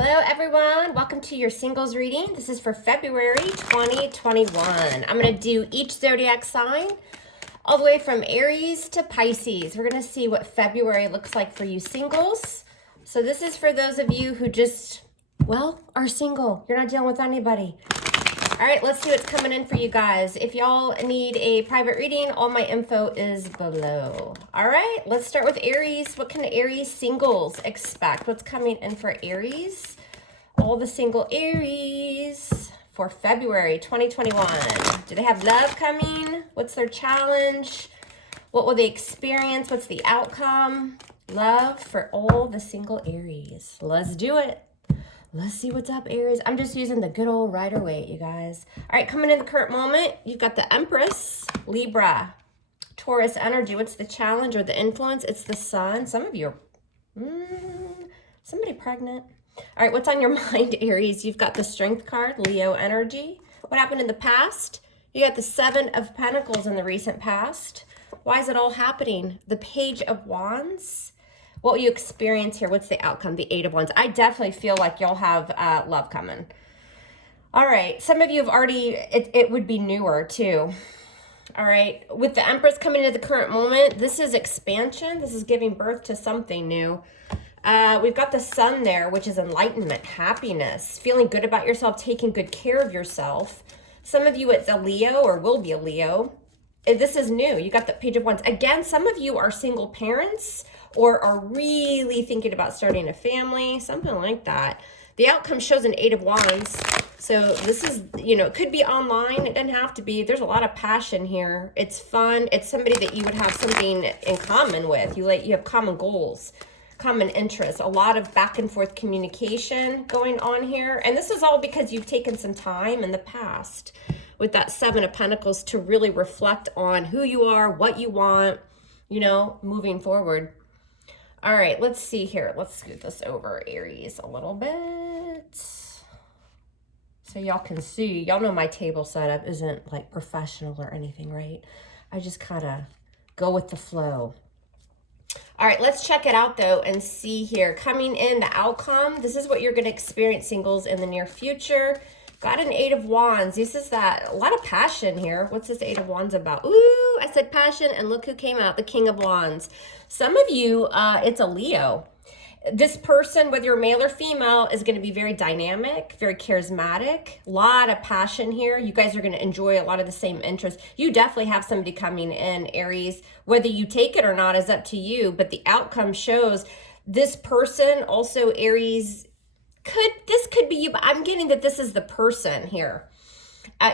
Hello everyone, welcome to your singles reading. This is for February 2021. I'm going to do each zodiac sign all the way from Aries to Pisces. We're going to see what February looks like for you singles. So this is for those of you who just, well, are single. You're not dealing with anybody. All right, let's see what's coming in for you guys. If y'all need a private reading, all my info is below. All right, let's start with Aries. What can Aries singles expect? What's coming in for Aries? All the single Aries for February 2021. Do they have love coming? What's their challenge? What will they experience? What's the outcome? Love for all the single Aries. Let's do it. Let's see what's up, Aries. I'm just using the good old Rider-Waite, you guys. All right, coming in the current moment, you've got the Empress, Libra, Taurus energy. What's the challenge or the influence? It's the sun. Some of you are, somebody pregnant. All right, what's on your mind, Aries? You've got the Strength card, Leo energy. What happened in the past? You got the Seven of Pentacles in the recent past. Why is it all happening? The Page of Wands. What will you experience here? What's the outcome? The Eight of Wands. I definitely feel like you'll have love coming. All right. Some of you have already, it would be newer too. All right. With the Empress coming into the current moment, this is expansion. This is giving birth to something new. We've got the Sun there, which is enlightenment, happiness, feeling good about yourself, taking good care of yourself. Some of you, it's a Leo or will be a Leo. This is new. You got the Page of Wands. Again, some of you are single parents or are really thinking about starting a family, something like that. The outcome shows an Eight of Wands. So this is, it could be online. It doesn't have to be. There's a lot of passion here. It's fun. It's somebody that you would have something in common with. You have common goals, common interests, a lot of back and forth communication going on here. And this is all because you've taken some time in the past with that Seven of Pentacles to really reflect on who you are, what you want, moving forward. All right, let's see here. Let's scoot this over, Aries, a little bit. So y'all can see, y'all know my table setup isn't like professional or anything, right? I just kind of go with the flow. All right, let's check it out though and see here. Coming in, the outcome. This is what you're going to experience, singles, in the near future. Got an Eight of Wands. This is a lot of passion here. What's this Eight of Wands about? Ooh, I said passion, and look who came out, the King of Wands. Some of you, it's a Leo. This person, whether you're male or female, is going to be very dynamic, very charismatic. A lot of passion here. You guys are going to enjoy a lot of the same interests. You definitely have somebody coming in, Aries. Whether you take it or not is up to you, but the outcome shows this person, also Aries, this could be you, but I'm getting that this is the person here.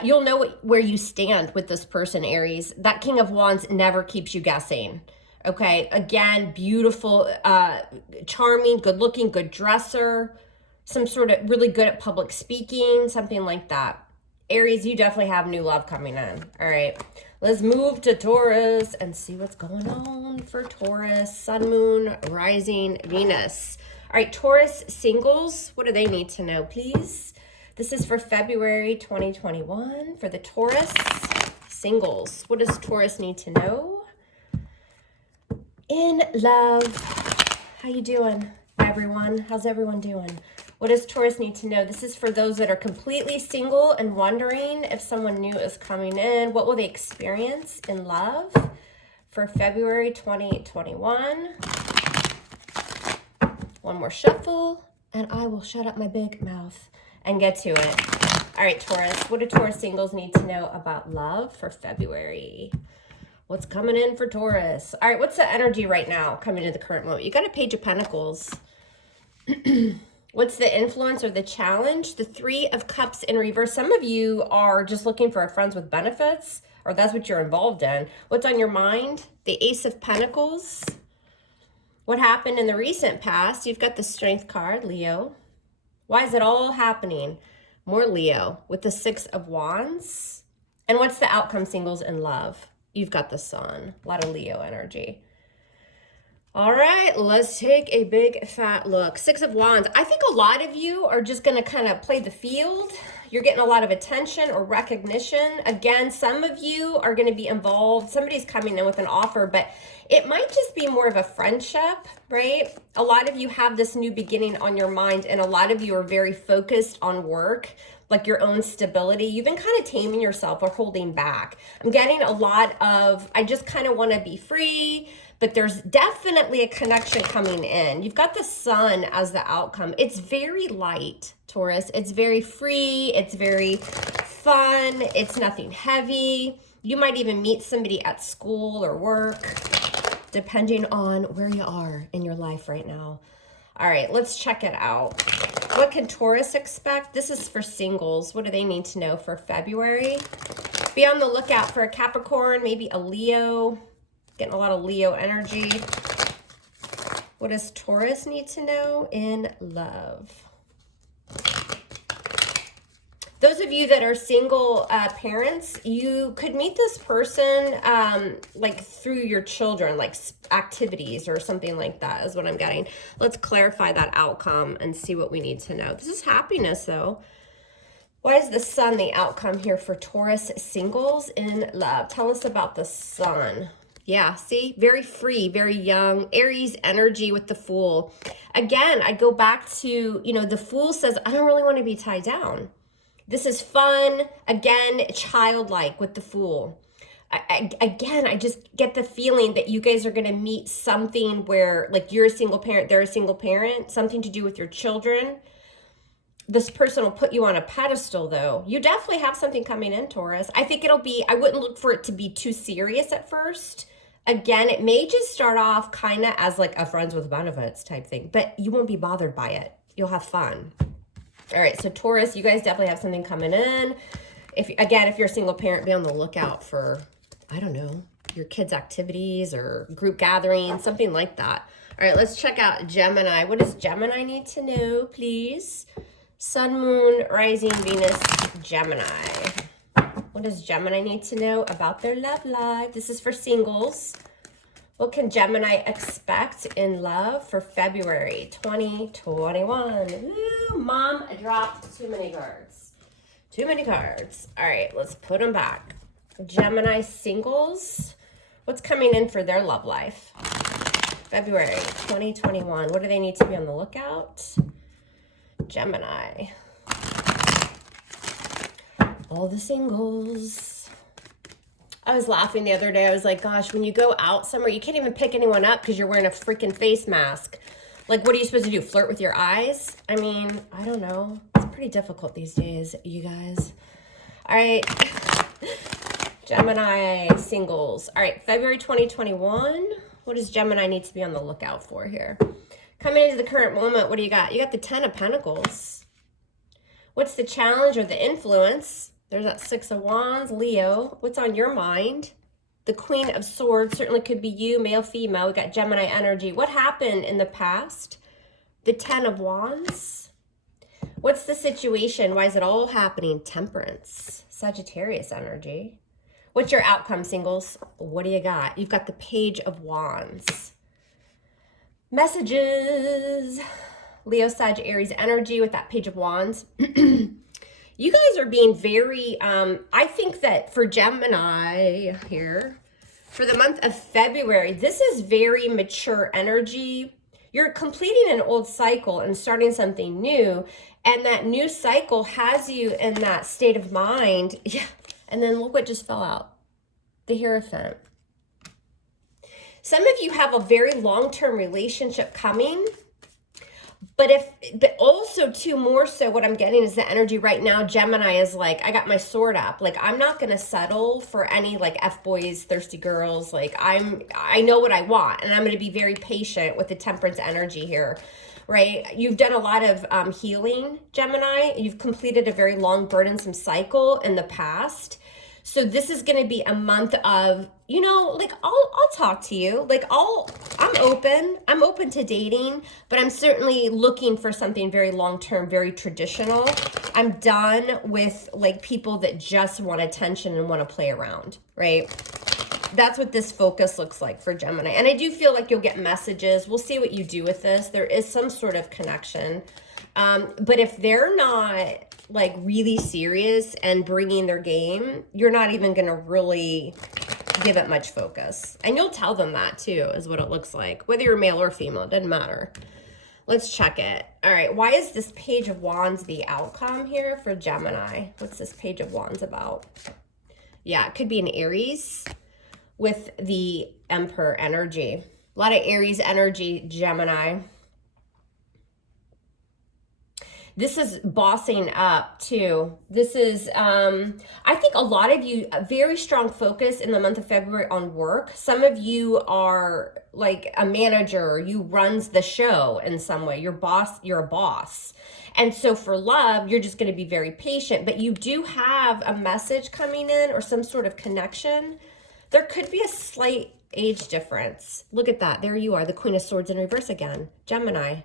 You'll know where you stand with this person, Aries. That King of Wands never keeps you guessing. Okay, again, beautiful, charming, good looking, good dresser, some sort of really good at public speaking, something like that. Aries, you definitely have new love coming in. All right, let's move to Taurus and see what's going on for Taurus, Sun, Moon, Rising, Venus. All right, Taurus singles, what do they need to know, please? This is for February 2021 for the Taurus singles. What does Taurus need to know? In love. How you doing, everyone? How's everyone doing? What does Taurus need to know? This is for those that are completely single and wondering if someone new is coming in. What will they experience in love for February 2021? One more shuffle, and I will shut up my big mouth and get to it. All right, Taurus, what do Taurus singles need to know about love for February? What's coming in for Taurus? All right, what's the energy right now coming into the current moment? You got a Page of Pentacles. What's the influence or the challenge? The Three of Cups in reverse. Some of you are just looking for a friends with benefits, or that's what you're involved in. What's on your mind? The Ace of Pentacles. What happened in the recent past? You've got the Strength card, Leo. Why is it all happening? More Leo with the Six of Wands. And what's the outcome, singles, in love? You've got the Sun. A lot of Leo energy. All right, let's take a big fat look. Six of Wands. I think a lot of you are just going to kind of play the field. You're getting a lot of attention or recognition. Again, some of you are going to be involved. Somebody's coming in with an offer, but it might just be more of a friendship, right? A lot of you have this new beginning on your mind, and a lot of you are very focused on work, like your own stability. You've been kind of taming yourself or holding back. I'm getting a lot of, I just kind of want to be free, but there's definitely a connection coming in. You've got the sun as the outcome. It's very light, Taurus. It's very free. It's very fun. It's nothing heavy. You might even meet somebody at school or work, depending on where you are in your life right now. All right, let's check it out. What can Taurus expect? This is for singles. What do they need to know for February? Be on the lookout for a Capricorn, maybe a Leo. Getting a lot of Leo energy. What does Taurus need to know in love? Those of you that are single parents, you could meet this person like through your children, like activities or something like that is what I'm getting. Let's clarify that outcome and see what we need to know. This is happiness though. Why is the sun the outcome here for Taurus singles in love? Tell us about the sun. Yeah, see, very free, very young, Aries energy with the Fool. Again, I go back to, you know, the Fool says, I don't really want to be tied down. This is fun. Again, childlike with the Fool. Again, I just get the feeling that you guys are going to meet something where, like, you're a single parent, they're a single parent, something to do with your children. This person will put you on a pedestal, though. You definitely have something coming in, Taurus. I think it'll be, I wouldn't look for it to be too serious at first. Again, it may just start off kind of as like a friends with benefits type thing, but you won't be bothered by it. You'll have fun. All right, so Taurus, you guys definitely have something coming in. If you're a single parent, be on the lookout for, I don't know, your kids' activities or group gatherings, something like that. All right, let's check out Gemini. What does Gemini need to know, please? Sun, Moon, Rising, Venus, Gemini. What does Gemini need to know about their love life? This is for singles. What can Gemini expect in love for February 2021? Ooh, Mom, I dropped too many cards. Too many cards. All right, let's put them back. Gemini singles. What's coming in for their love life? February 2021. What do they need to be on the lookout? Gemini. All the singles. I was laughing the other day. I was like, gosh, when you go out somewhere, you can't even pick anyone up because you're wearing a freaking face mask. Like, what are you supposed to do? Flirt with your eyes? I mean, I don't know. It's pretty difficult these days, you guys. All right. Gemini singles. All right, February 2021. What does Gemini need to be on the lookout for here? Coming into the current moment, what do you got? You got the 10 of Pentacles. What's the challenge or the influence? There's that 6 of Wands, Leo. What's on your mind? The Queen of Swords certainly could be you, male, female. We got Gemini energy. What happened in the past? The 10 of Wands. What's the situation? Why is it all happening? Temperance, Sagittarius energy. What's your outcome, singles? What do you got? You've got the Page of Wands. Messages. Leo, Sag, Aries energy with that Page of Wands. You guys are being very, I think that for Gemini here, for the month of February, this is very mature energy. You're completing an old cycle and starting something new. And that new cycle has you in that state of mind. Yeah. And then look what just fell out. The Hierophant. Some of you have a very long-term relationship coming. But also too, more so what I'm getting is the energy right now. Gemini is like, I got my sword up. Like, I'm not going to settle for any like F-boys, thirsty girls. Like, I know what I want, and I'm going to be very patient with the Temperance energy here, right? You've done a lot of healing, Gemini. You've completed a very long, burdensome cycle in the past. So this is going to be a month of, you know, like, I'll talk to you. Like, I'm open to dating, but I'm certainly looking for something very long-term, very traditional. I'm done with like people that just want attention and want to play around, right? That's what this focus looks like for Gemini. And I do feel like you'll get messages. We'll see what you do with this. There is some sort of connection. But if they're not like really serious and bringing their game, you're not even going to really give it much focus. And you'll tell them that too, is what it looks like. Whether you're male or female, it doesn't matter. Let's check it. All right, why is this Page of Wands the outcome here for Gemini? What's this Page of Wands about? Yeah, it could be an Aries with the Emperor energy. A lot of Aries energy, Gemini. This is bossing up too. This is, I think a lot of you, a very strong focus in the month of February on work. Some of you are like a manager, you runs the show in some way. You're a boss. And so for love, you're just going to be very patient, but you do have a message coming in or some sort of connection. There could be a slight age difference. Look at that. There you are, the Queen of Swords in reverse again, Gemini.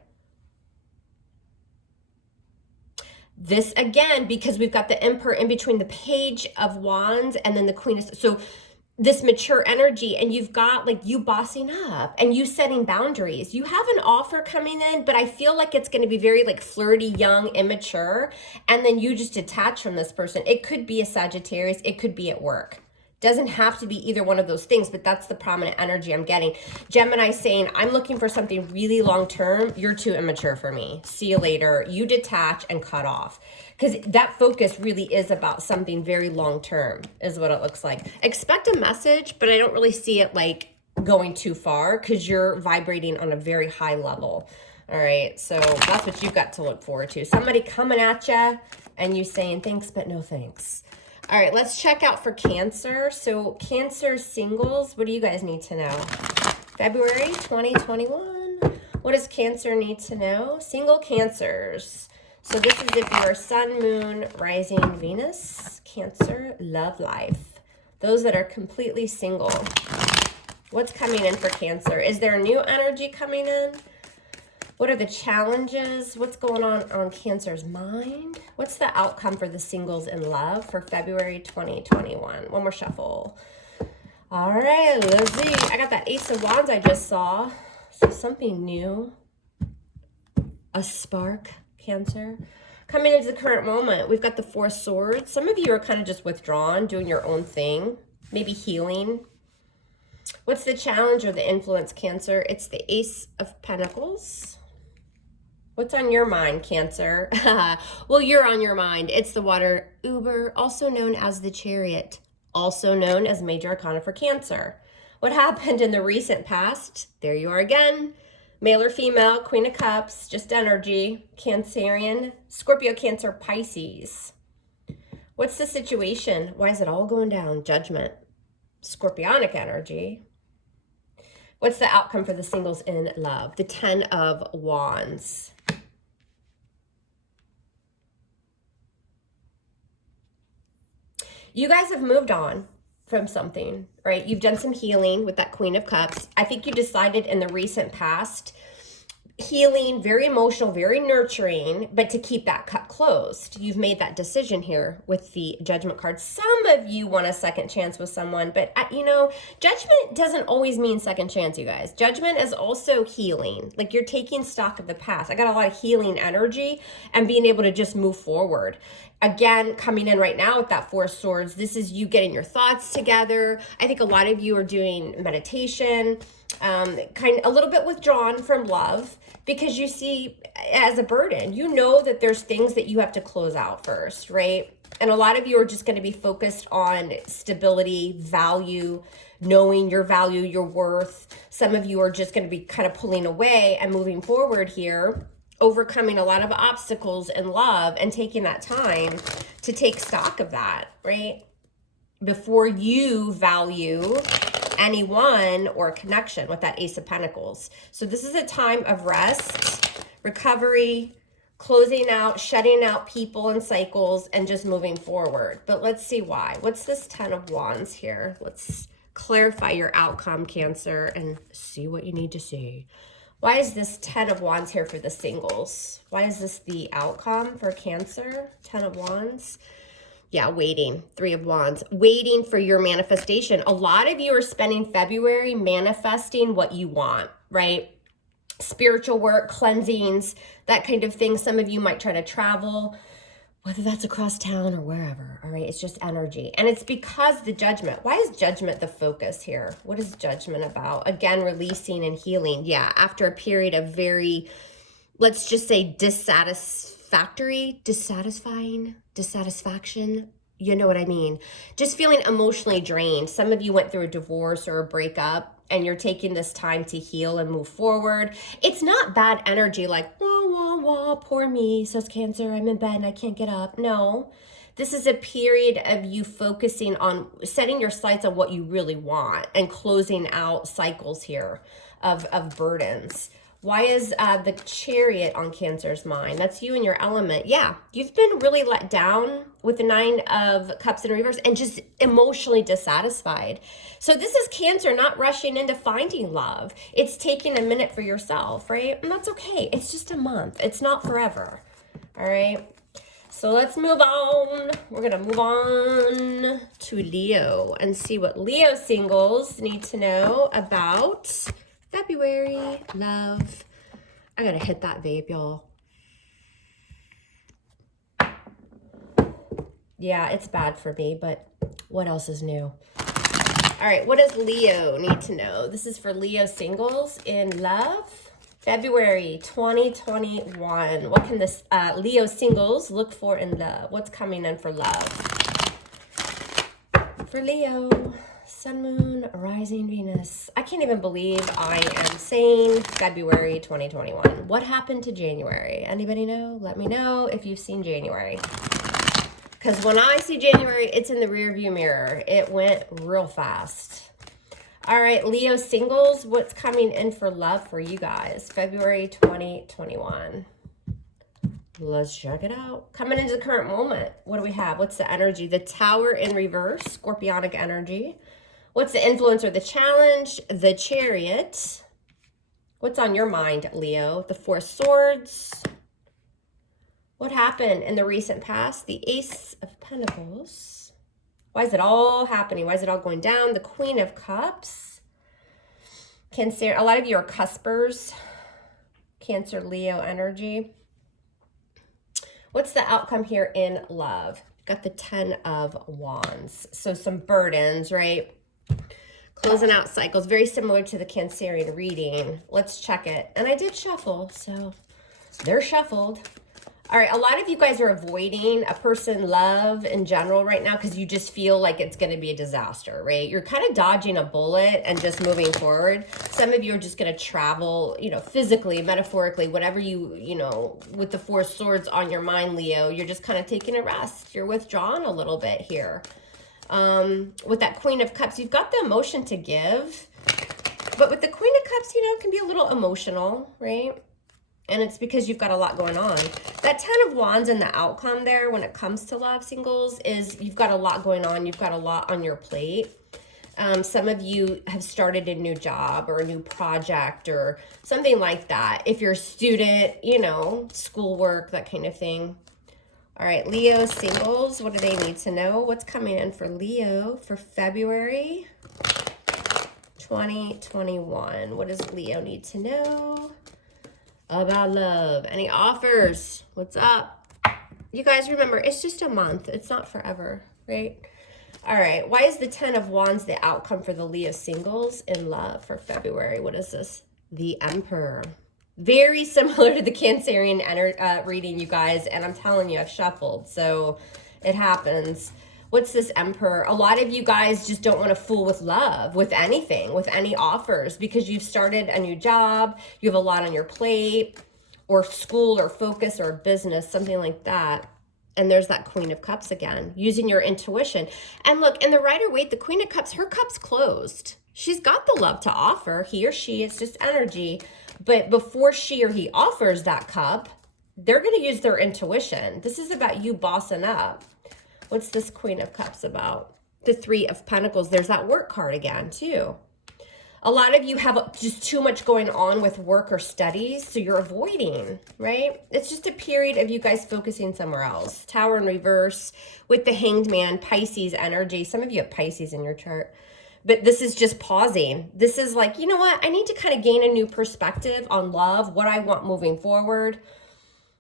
This again, because we've got the Emperor in between the Page of Wands and then the Queen of, so this mature energy, and you've got like you bossing up and you setting boundaries. You have an offer coming in, but I feel like it's going to be very like flirty, young, immature. And then you just detach from this person. It could be a Sagittarius. It could be at work. Doesn't have to be either one of those things, but that's the prominent energy I'm getting. Gemini saying, I'm looking for something really long-term. You're too immature for me. See you later. You detach and cut off. Because that focus really is about something very long-term is what it looks like. Expect a message, but I don't really see it like going too far because you're vibrating on a very high level. All right, so that's what you've got to look forward to. Somebody coming at you and you saying thanks, but no thanks. All right, let's check out for Cancer. So Cancer singles, what do you guys need to know? February 2021. What does Cancer need to know? Single Cancers. So this is if you're Sun, Moon, Rising, Venus, Cancer, love life. Those that are completely single. What's coming in for Cancer? Is there a new energy coming in? What are the challenges? What's going on Cancer's mind? What's the outcome for the singles in love for February 2021? One more shuffle. All right, let's see. I got that Ace of Wands I just saw. So something new. A spark, Cancer. Coming into the current moment, we've got the Four of Swords. Some of you are kind of just withdrawn, doing your own thing, maybe healing. What's the challenge or the influence, Cancer? It's the Ace of Pentacles. What's on your mind, Cancer? Well, you're on your mind. It's the Water Uber, also known as the Chariot, also known as Major Arcana for Cancer. What happened in the recent past? There you are again. Male or female, Queen of Cups, just energy, Cancerian, Scorpio, Cancer, Pisces. What's the situation? Why is it all going down? Judgment, Scorpionic energy. What's the outcome for the singles in love? The Ten of Wands. You guys have moved on from something, right? You've done some healing with that Queen of Cups. I think you decided in the recent past, healing, very emotional, very nurturing, but to keep that cup closed. You've made that decision here with the Judgment card. Some of you want a second chance with someone, but you know, Judgment doesn't always mean second chance, you guys. Judgment is also healing. Like you're taking stock of the past. I got a lot of healing energy and being able to just move forward. Again, coming in right now with that Four of Swords, this is you getting your thoughts together. I think a lot of you are doing meditation, a little bit withdrawn from love because you see as a burden. You know that there's things that you have to close out first, right? And a lot of you are just going to be focused on stability, value, knowing your value, your worth. Some of you are just going to be kind of pulling away and moving forward here, overcoming a lot of obstacles in love and taking that time to take stock of that, right? Before you value anyone or connection with that Ace of Pentacles. So this is a time of rest, recovery, closing out, shutting out people and cycles, and just moving forward. But let's see why. What's this Ten of Wands here? Let's clarify your outcome, Cancer, and see what you need to see. Why is this Ten of Wands here for the singles? Why is this the outcome for Cancer? Ten of Wands. Yeah, waiting. 3 of Wands. Waiting for your manifestation. A lot of you are spending February manifesting what you want, right? Spiritual work, cleansings, that kind of thing. Some of you might try to travel, whether that's across town or wherever, all right? It's just energy. And it's because the Judgment. Why is Judgment the focus here? What is Judgment about? Again, releasing and healing. Yeah, after a period of very, let's just say dissatisfaction. You know what I mean? Just feeling emotionally drained. Some of you went through a divorce or a breakup and you're taking this time to heal and move forward. It's not bad energy like, wah, wah, wah, poor me, says Cancer, I'm in bed and I can't get up. No, this is a period of you focusing on setting your sights on what you really want and closing out cycles here of burdens. Why is the Chariot on Cancer's mind? That's you and your element. Yeah, you've been really let down with the 9 of Cups in reverse and just emotionally dissatisfied. So this is Cancer not rushing into finding love. It's taking a minute for yourself, right? And that's okay. It's just a month. It's not forever. All right. So let's move on. We're going to move on to Leo and see what Leo singles need to know about February love. I gotta hit that vape, y'all. Yeah, it's bad for me, but what else is new? All right, what does Leo need to know? This is for Leo singles in love. February 2021. What can this Leo singles look for in love? What's coming in for love? For Leo. Sun, Moon, Rising, Venus. I can't even believe I am saying February 2021. What happened to January? Anybody know? Let me know if you've seen January. Because when I see January, it's in the rearview mirror. It went real fast. All right, Leo singles, what's coming in for love for you guys? February 2021. Let's check it out. Coming into the current moment, what do we have? What's the energy? The Tower in reverse, Scorpionic energy. What's the influence or the challenge? The Chariot. What's on your mind, Leo? The 4 Swords. What happened in the recent past? The Ace of Pentacles. Why is it all happening? Why is it all going down? The Queen of Cups. Cancer. A lot of you are cuspers. Cancer, Leo energy. What's the outcome here in love? Got the 10 of Wands. So some burdens, right? Closing out cycles, very similar to the Cancerian reading. Let's check it. And I did shuffle, so they're shuffled. All right, a lot of you guys are avoiding a person love in general right now because you just feel like it's going to be a disaster, right? You're kind of dodging a bullet and just moving forward. Some of you are just going to travel, you know, physically, metaphorically, whatever you know, with the 4 Swords on your mind, Leo, you're just kind of taking a rest. You're withdrawn a little bit here. With that Queen of Cups, you've got the emotion to give. But with the Queen of Cups, you know, it can be a little emotional, right? And it's because you've got a lot going on. That 10 of Wands and the outcome there when it comes to love singles is you've got a lot going on. You've got a lot on your plate. Some of you have started a new job or a new project or something like that. If you're a student, you know, schoolwork, that kind of thing. All right, Leo singles, what do they need to know? What's coming in for Leo for February 2021? What does Leo need to know about love? Any offers? What's up? You guys remember, it's just a month. It's not forever, right? All right. Why is the 10 of Wands the outcome for the Leo singles in love for February? What is this? The Emperor. Very similar to the Cancerian reading, you guys. And I'm telling you, I've shuffled. So it happens. What's this Emperor? A lot of you guys just don't want to fool with love, with anything, with any offers, because you've started a new job, you have a lot on your plate, or school, or focus, or business, something like that. And there's that Queen of Cups again, using your intuition. And look, in the Rider-Waite, the Queen of Cups, her cup's closed. She's got the love to offer. He or she, it's just energy. But before she or he offers that cup, they're going to use their intuition. This is about you bossing up. What's this Queen of Cups about? The 3 of Pentacles. There's that work card again, too. A lot of you have just too much going on with work or studies, so you're avoiding, right? It's just a period of you guys focusing somewhere else. Tower in reverse with the Hanged Man, Pisces energy. Some of you have Pisces in your chart, but this is just pausing. This is like, you know what? I need to kind of gain a new perspective on love, what I want moving forward.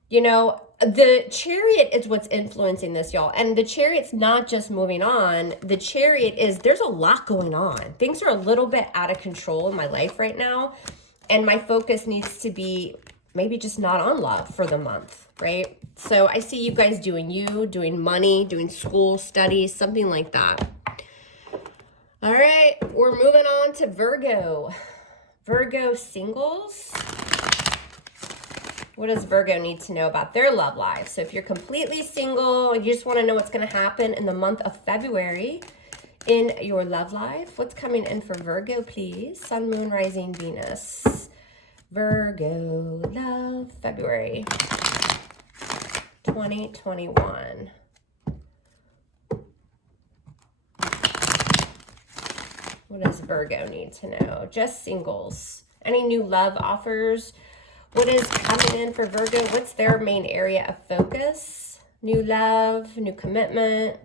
You know, the Chariot is what's influencing this, y'all. And the Chariot's not just moving on. The Chariot is, there's a lot going on. Things are a little bit out of control in my life right now. And my focus needs to be maybe just not on love for the month, right? So I see you guys doing doing money, doing school, studies, something like that. All right, we're moving on to Virgo. Virgo singles. What does Virgo need to know about their love life? So if you're completely single and you just want to know what's going to happen in the month of February in your love life, what's coming in for Virgo, please? Sun, Moon, Rising, Venus. Virgo, love, February 2021. What does Virgo need to know? Just singles. Any new love offers? What is coming in for Virgo? What's their main area of focus? New love, new commitment.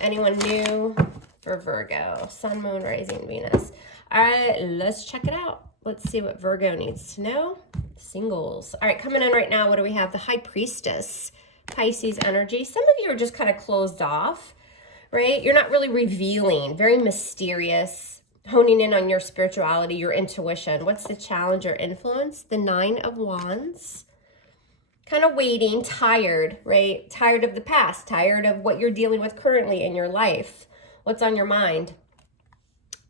Anyone new for Virgo? Sun, Moon, Rising, Venus. All right, let's check it out. Let's see what Virgo needs to know. Singles. All right, coming in right now, what do we have? The High Priestess, Pisces energy. Some of you are just kind of closed off, right? You're not really revealing, very mysterious. Honing in on your spirituality, your intuition. What's the challenge or influence? The Nine of Wands. Kind of waiting, tired, right? Tired of the past, tired of what you're dealing with currently in your life. What's on your mind?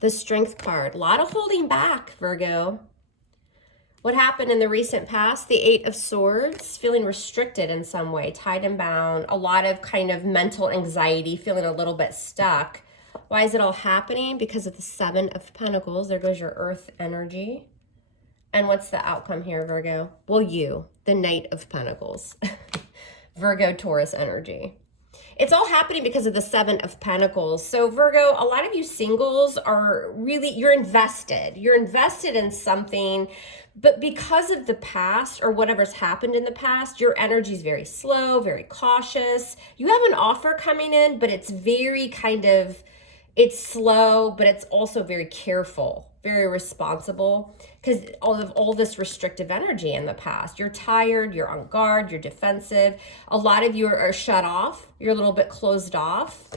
The Strength card. A lot of holding back, Virgo. What happened in the recent past? The Eight of Swords. Feeling restricted in some way, tied and bound. A lot of kind of mental anxiety, feeling a little bit stuck. Why is it all happening? Because of the Seven of Pentacles. There goes your earth energy. And what's the outcome here, Virgo? Well, the Knight of Pentacles. Virgo, Taurus energy. It's all happening because of the Seven of Pentacles. So Virgo, a lot of you singles are really, you're invested. You're invested in something, but because of the past or whatever's happened in the past, your energy is very slow, very cautious. You have an offer coming in, but it's very kind of, it's slow, but it's also very careful, very responsible, because all this restrictive energy in the past. You're tired, you're on guard, you're defensive. A lot of you are shut off. You're a little bit closed off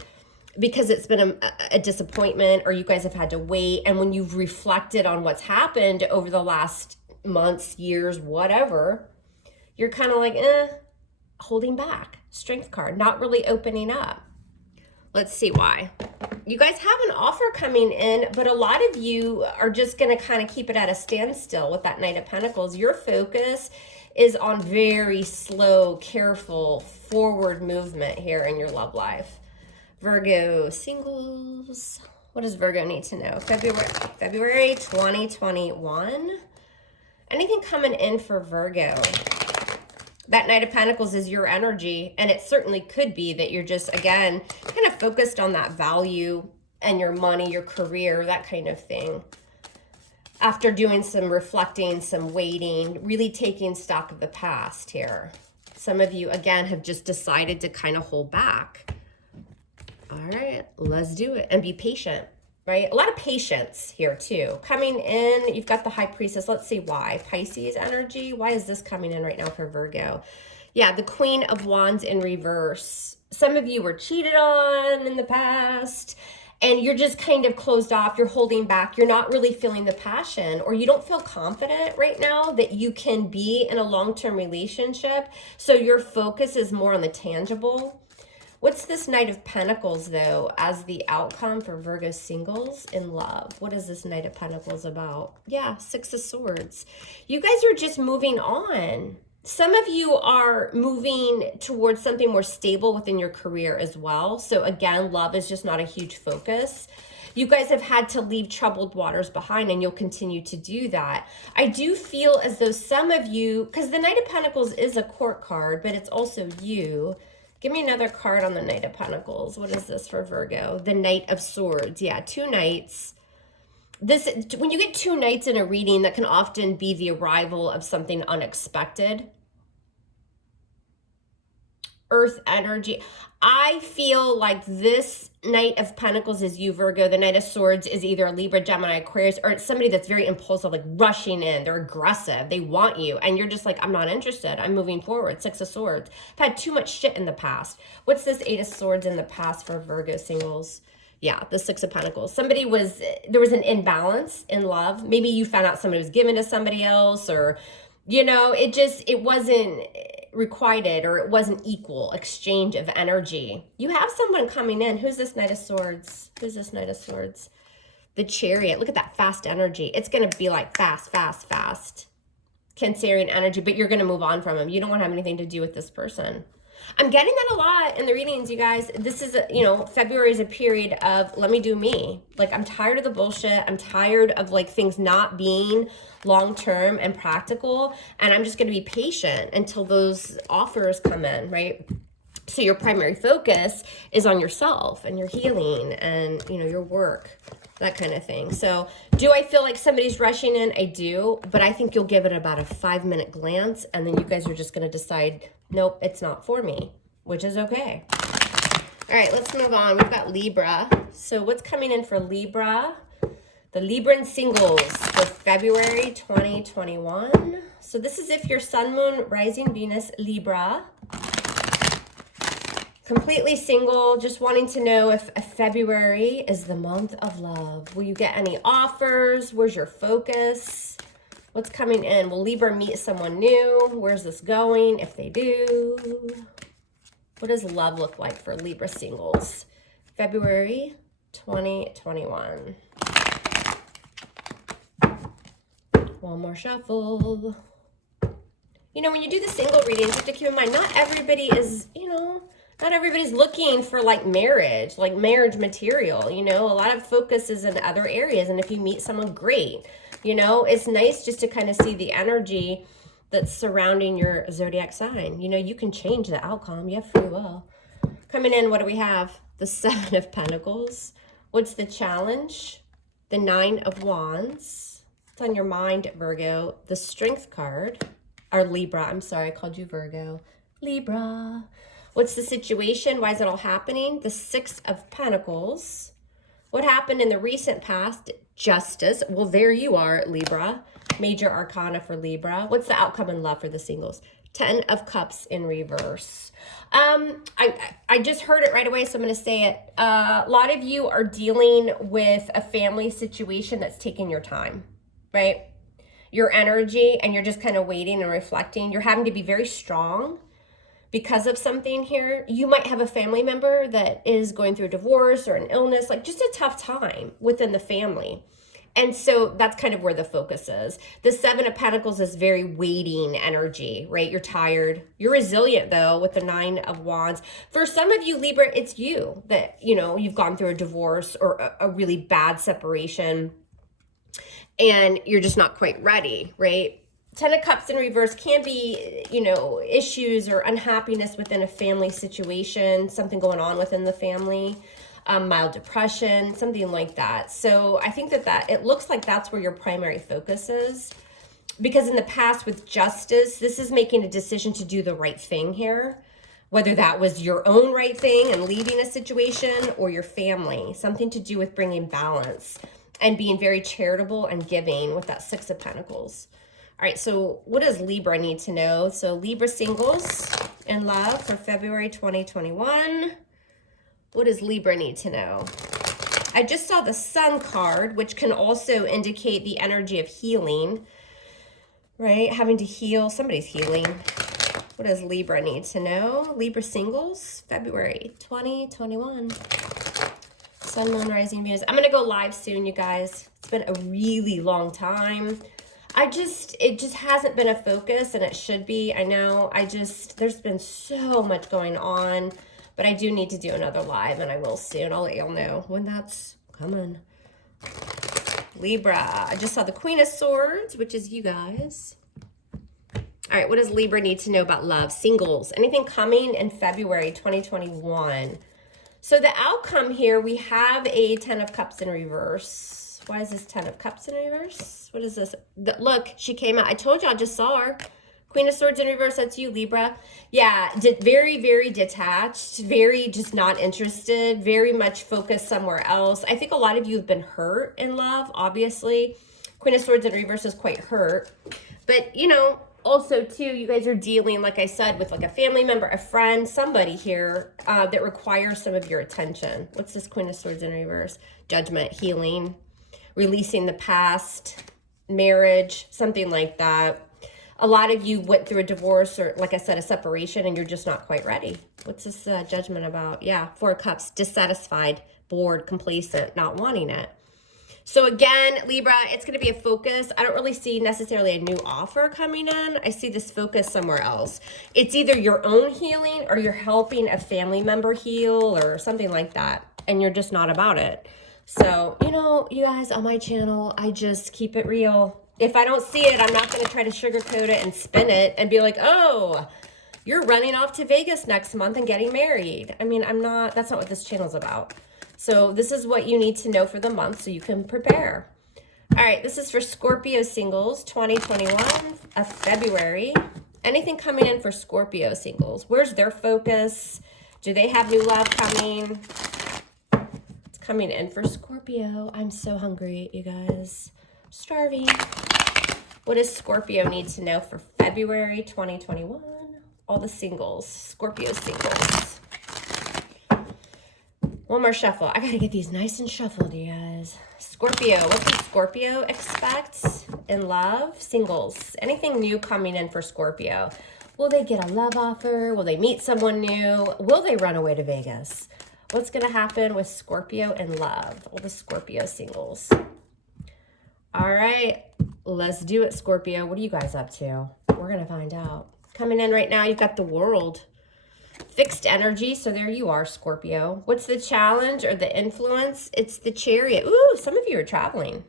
because it's been a disappointment, or you guys have had to wait. And when you've reflected on what's happened over the last months, years, whatever, you're kind of like, holding back. Strength card, not really opening up. Let's see why. You guys have an offer coming in, but a lot of you are just going to kind of keep it at a standstill with that Knight of Pentacles. Your focus is on very slow, careful, forward movement here in your love life. Virgo singles. What does Virgo need to know? February 2021. Anything coming in for Virgo? That Knight of Pentacles is your energy, and it certainly could be that you're just, again, kind of focused on that value and your money, your career, that kind of thing. After doing some reflecting, some waiting, really taking stock of the past here. Some of you, again, have just decided to kind of hold back. All right, let's do it. And be patient, right? A lot of patience here too. Coming in, you've got the High Priestess. Let's see why. Pisces energy. Why is this coming in right now for Virgo? Yeah, the Queen of Wands in reverse. Some of you were cheated on in the past, and you're just kind of closed off. You're holding back. You're not really feeling the passion, or you don't feel confident right now that you can be in a long-term relationship. So your focus is more on the tangible. What's this Knight of Pentacles, though, as the outcome for Virgo singles in love? What is this Knight of Pentacles about? Yeah, Six of Swords. You guys are just moving on. Some of you are moving towards something more stable within your career as well. So again, love is just not a huge focus. You guys have had to leave troubled waters behind, and you'll continue to do that. I do feel as though some of you, because the Knight of Pentacles is a court card, but it's also you. Give me another card on the Knight of Pentacles. What is this for Virgo? The Knight of Swords. Yeah, two knights. when you get 2 nights in a reading, that can often be the arrival of something unexpected. Earth energy. I feel like this Knight of Pentacles is you, Virgo. The Knight of Swords is either a Libra, Gemini, Aquarius, or it's somebody that's very impulsive, like rushing in. They're aggressive. They want you. And you're just like, I'm not interested. I'm moving forward. 6 of Swords. I've had too much shit in the past. What's this 8 of Swords in the past for Virgo singles? Yeah, the 6 of Pentacles. There was an imbalance in love. Maybe you found out somebody was given to somebody else, or, you know, it wasn't requited, or it wasn't equal exchange of energy. You have someone coming in. Who's this Knight of Swords? Who's this Knight of Swords? The Chariot. Look at that fast energy. It's going to be like fast, fast, fast. Cancerian energy, but you're going to move on from him. You don't want to have anything to do with this person. I'm getting that a lot in the readings, you guys. This is, February is a period of, let me do me. Like, I'm tired of the bullshit. I'm tired of, like, things not being long-term and practical. And I'm just going to be patient until those offers come in, right? So your primary focus is on yourself and your healing and, your work, that kind of thing. So do I feel like somebody's rushing in? I do, but I think you'll give it about a 5-minute glance, and then you guys are just going to decide, nope, it's not for me, which is okay. All right, let's move on. We've got Libra. So what's coming in for Libra? The Libran singles for February 2021. So this is if your Sun, Moon, Rising, Venus, Libra. Completely single, just wanting to know if February is the month of love. Will you get any offers? Where's your focus? What's coming in? Will Libra meet someone new? Where's this going if they do? What does love look like for Libra singles? February 2021. One more shuffle. When you do the single readings, you have to keep in mind, not everybody is, not everybody's looking for like marriage material. A lot of focus is in other areas. And if you meet someone great, it's nice just to kind of see the energy that's surrounding your zodiac sign. You can change the outcome. You have free will. Coming in, what do we have? The 7 of Pentacles. What's the challenge? The 9 of Wands. It's on your mind, Virgo. The Strength card. Or Libra. I'm sorry, I called you Virgo. Libra. What's the situation? Why is it all happening? The 6 of Pentacles. What happened in the recent past? Justice. Well, there you are, Libra. Major Arcana for Libra. What's the outcome in love for the singles? 10 of Cups in reverse. I just heard it right away, so I'm going to say it. A lot of you are dealing with a family situation that's taking your time, right? Your energy, and you're just kind of waiting and reflecting. You're having to be very strong because of something here. You might have a family member that is going through a divorce or an illness, like just a tough time within the family. And so that's kind of where the focus is. The 7 of Pentacles is very waiting energy, right? You're tired. You're resilient, though, with the 9 of Wands. For some of you, Libra, it's you that, you've gone through a divorce or a really bad separation, and you're just not quite ready, right? 10 of Cups in reverse can be, issues or unhappiness within a family situation, something going on within the family, mild depression, something like that. So I think that it looks like that's where your primary focus is, because in the past with Justice, this is making a decision to do the right thing here, whether that was your own right thing and leaving a situation, or your family, something to do with bringing balance and being very charitable and giving with that 6 of Pentacles. All right, so what does Libra need to know? So Libra singles in love for February 2021. What does Libra need to know? I just saw the Sun card, which can also indicate the energy of healing, right? Having to heal. Somebody's healing. What does Libra need to know? Libra singles, February 2021. Sun, Moon, Rising, Venus. I'm going to go live soon, you guys. It's been a really long time. It just hasn't been a focus, and it should be. I know. There's been so much going on, but I do need to do another live, and I will soon. I'll let y'all know when that's coming. Libra. I just saw the Queen of Swords, which is you guys. All right, what does Libra need to know about love? Singles. Anything coming in February 2021? So the outcome here, we have a 10 of Cups in reverse. Why is this 10 of Cups in reverse? What is this? Look, she came out. I told you, I just saw her. Queen of Swords in reverse, that's you, Libra. Yeah, very, very detached, very just not interested, very much focused somewhere else. I think a lot of you have been hurt in love, obviously. Queen of Swords in reverse is quite hurt. But, you know, also, too, you guys are dealing, like I said, with like a family member, a friend, somebody here that requires some of your attention. What's this Queen of Swords in reverse? Judgment, healing, releasing the past, marriage, something like that. A lot of you went through a divorce or, like I said, a separation, and you're just not quite ready. What's this Judgment about? Yeah, 4 of Cups, dissatisfied, bored, complacent, not wanting it. So again, Libra, it's going to be a focus. I don't really see necessarily a new offer coming in. I see this focus somewhere else. It's either your own healing or you're helping a family member heal or something like that, and you're just not about it. So, you know, you guys on my channel, I just keep it real. If I don't see it, I'm not going to try to sugarcoat it and spin it and be like, oh, you're running off to Vegas next month and getting married. I mean, that's not what this channel's about. So this is what you need to know for the month so you can prepare. All right, this is for Scorpio singles, 2021 of February. Anything coming in for Scorpio singles? Where's their focus? Do they have new love coming? It's coming in for Scorpio. I'm so hungry, you guys. I'm starving. What does Scorpio need to know for February 2021? All the singles, Scorpio singles. One more shuffle. I gotta get these nice and shuffled, you guys. Scorpio, what does Scorpio expect in love? Singles, anything new coming in for Scorpio? Will they get a love offer? Will they meet someone new? Will they run away to Vegas? What's gonna happen with Scorpio in love? All the Scorpio singles. All right, let's do it, Scorpio. What are you guys up to? We're gonna find out. Coming in right now, you've got the World. Fixed energy, so there you are, Scorpio. What's the challenge or the influence? It's the Chariot. Ooh, some of you are traveling.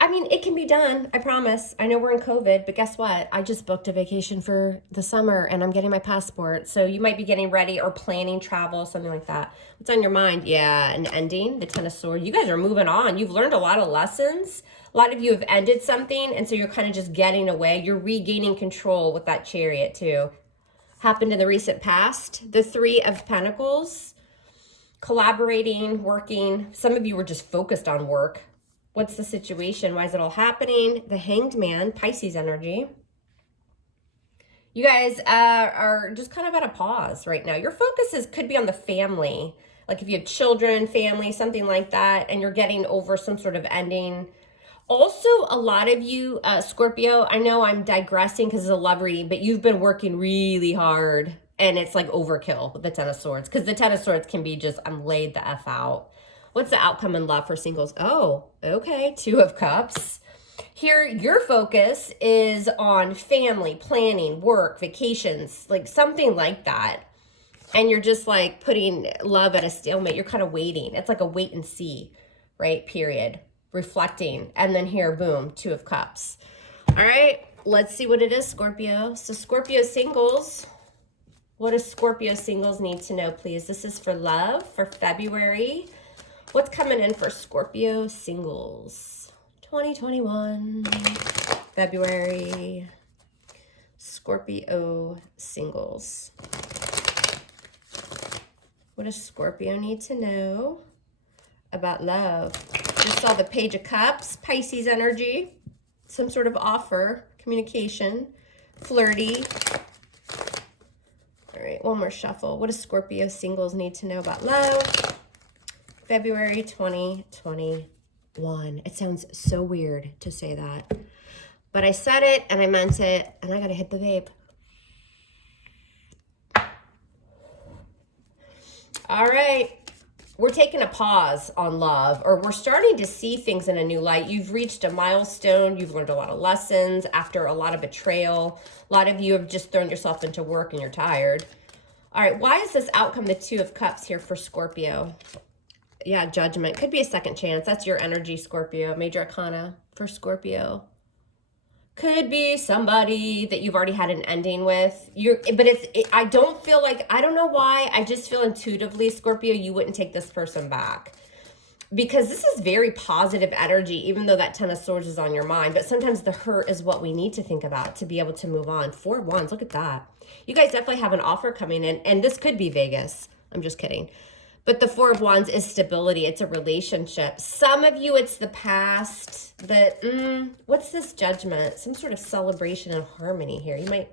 I mean, it can be done, I promise. I know we're in COVID, but guess what? I just booked a vacation for the summer, and I'm getting my passport. So you might be getting ready or planning travel, something like that. What's on your mind? Yeah, an ending, the Ten of Swords. You guys are moving on. You've learned a lot of lessons. A lot of you have ended something, and so you're kind of just getting away. You're regaining control with that Chariot, too. Happened in the recent past. The Three of Pentacles, collaborating, working. Some of you were just focused on work. What's the situation? Why is it all happening? The Hanged Man, Pisces energy. You guys are just kind of at a pause right now. Your focus could be on the family. Like if you have children, family, something like that, and you're getting over some sort of ending. Also, a lot of you, Scorpio, I know I'm digressing because it's a love reading, but you've been working really hard, and it's like overkill with the Ten of Swords, because the Ten of Swords can be just, I'm laid the F out. What's the outcome in love for singles? Oh, okay, Two of Cups. Here, your focus is on family, planning, work, vacations, like something like that. And you're just like putting love at a stalemate. You're kind of waiting. It's like a wait and see, right? Period. Reflecting, and then here, boom, Two of Cups. All right, let's see what it is, Scorpio. So Scorpio singles, what does Scorpio singles need to know, please? This is for love for February. What's coming in for Scorpio singles 2021 February? Scorpio singles. What does Scorpio need to know about love? Just saw the Page of Cups, Pisces energy, some sort of offer, communication, flirty. All right, one more shuffle. What does Scorpio singles need to know about love? February 2021. It sounds so weird to say that, but I said it and I meant it, and I gotta hit the vape. All right. We're taking a pause on love, or we're starting to see things in a new light. You've reached a milestone. You've learned a lot of lessons after a lot of betrayal. A lot of you have just thrown yourself into work and you're tired. All right, why is this outcome the Two of Cups here for Scorpio? Yeah, Judgment. Could be a second chance. That's your energy, Scorpio. Major Arcana for Scorpio. Could be somebody that you've already had an ending with. I don't feel like, I don't know why, I just feel intuitively, Scorpio, you wouldn't take this person back. because this is very positive energy, even though that 10 of Swords is on your mind. But sometimes the hurt is what we need to think about to be able to move on. 4 of Wands, look at that. You guys definitely have an offer coming in, and this could be Vegas. I'm just kidding. But the 4 of Wands is stability. It's a relationship. Some of you, it's the past. What's this Judgment? Some sort of celebration and harmony here. You might,